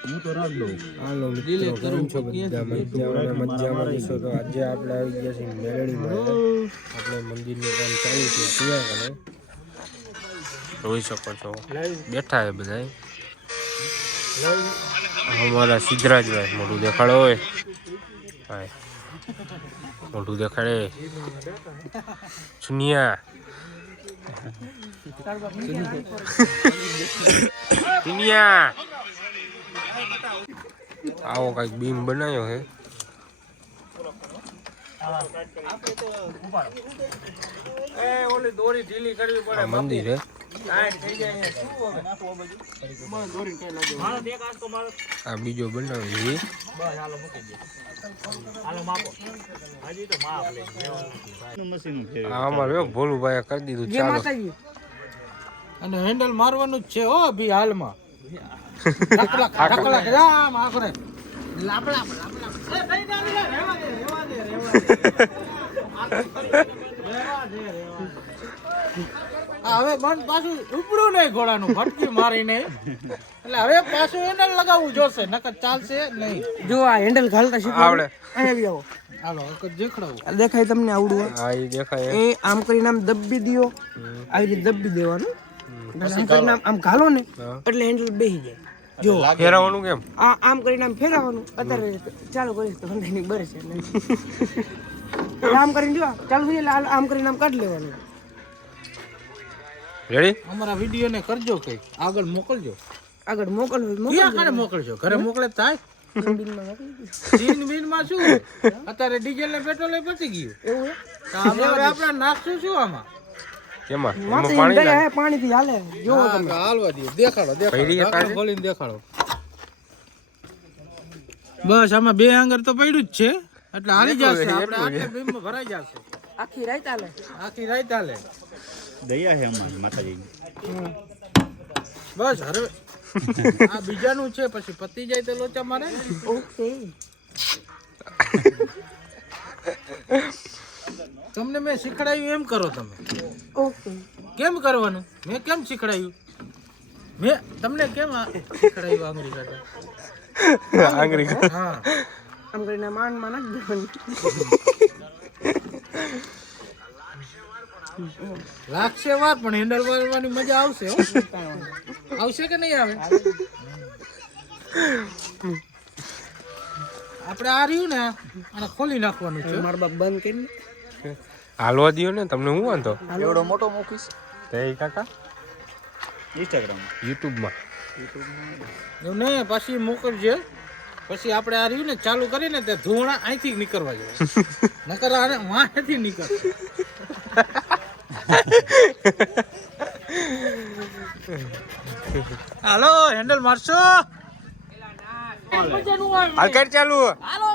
હું તો રાખ દઉં. હાલો મિત્રો, કેમ છો બધા? મજામાં રહીશો તો આજે આપણે આવી ગયા છીએ મેલડીમાં. આપણે મંદિરનું કામ ચાલુ છે ત્યાં કરે જોઈ શકો છો, બેઠા છે બધા. અમારા સિદ્ધરાજભાઈ મોટું દેખાડો હોય, મોટું દેખાડે સુનિયા સુનિયા. આવો કઈક બીમ બનાવ્યો હે. મંદિર હે. આ બીજો બનાવ્યો અમારે ભોલુભાઈ કરી દીધું. ચાલો, અને હેન્ડલ મારવાનું જ છે હો ભી હાલમાં. હવે બંધ પાછું ઉપડું નહીં ઘોડાનું ફટકી મારીને, એટલે હવે પાછું હેન્ડલ લગાવવું જોશે, નકર ચાલશે નહીં. જો આ હેન્ડલ ઘાલતા શીખો આવડે. અહીંયા આવો, હાલો દેખાડવું દેખાય તમને આવડું? હા, એ દેખાય. એ આમ કરીને આમ દબી દો, આવી રીતે દબી દેવાનું. આમ કરીને આમ ઘાલો ને એટલે હેન્ડલ બેસી જાય. જો ફેરવવાનું કેમ? આમ કરીને આમ ફેરવવાનું. અત્યારે ચાલુ કરીશ તો બંધાની બરસે આમ કરીને જો ચાલુ થઈ એટલે આમ કરીને આમ કાઢી લેવાનું. રેડી? અમારા વિડીયો ને કરજો કઈ આગળ મોકલજો. આગળ મોકલજો, મોકલજો ઘરે મોકલે થાય. ચીન બીન માં શું અત્યારે ડીઝલ ને પેટ્રોલ પતી ગયું. એવું હવે આપણે નાખશું શું આમાં? કેમાં? એમાં પાણી નાખ. પાણી થી હાલે. જો તમે હાલવા દો, દેખાડો ઢાંકણ ખોલીને દેખાડો. બસ આમાં બે આંગર તો પડ્યું જ છે, એટલે હાલી જશે. આપણે આટલે બીમમાં ભરાઈ જશે. આખી રાત હાલે. આખી રાત હાલે. દયા હે અમારી માતાજી. બસ હવે આ બીજાનું છે, પછી પતી જાય તો લોચા મારે. ઓકે, તમને મેં શીખડાયું એમ કરો તમે. ઓકે. કેમ કરવાનું? મેં કેમ શીખડાયું? મેં તમને કેમ શીખડાયું આંગળી કાઢો? આંગળી હા, આમ કરીને માંડમાં નાખી દેવાનું. લાગશે વાર પણ હેન્ડલ વાળવાની મજા આવશે હો. આવશે કે નહીં આવે? આપણે આ રહ્યું ને આને ખોલી નાખવાનું છે. મારા બાપ બંધ કરીને હાલવા દો ને, તમને હું વાંધો? એવડો મોટો મૂકીશ તે કાકા ઇન્સ્ટાગ્રામ યુટ્યુબમાં એવું નહીં, પછી મોકલજે. પછી આપણે આ રહ્યું ને ચાલુ કરીને તે ધુવાણા અહીંથી નીકળવા જોઈએ, નકર આને વાંથી નીકળશે. હાલો હેન્ડલ મારશો. હાલ કર ચાલુ. હાલો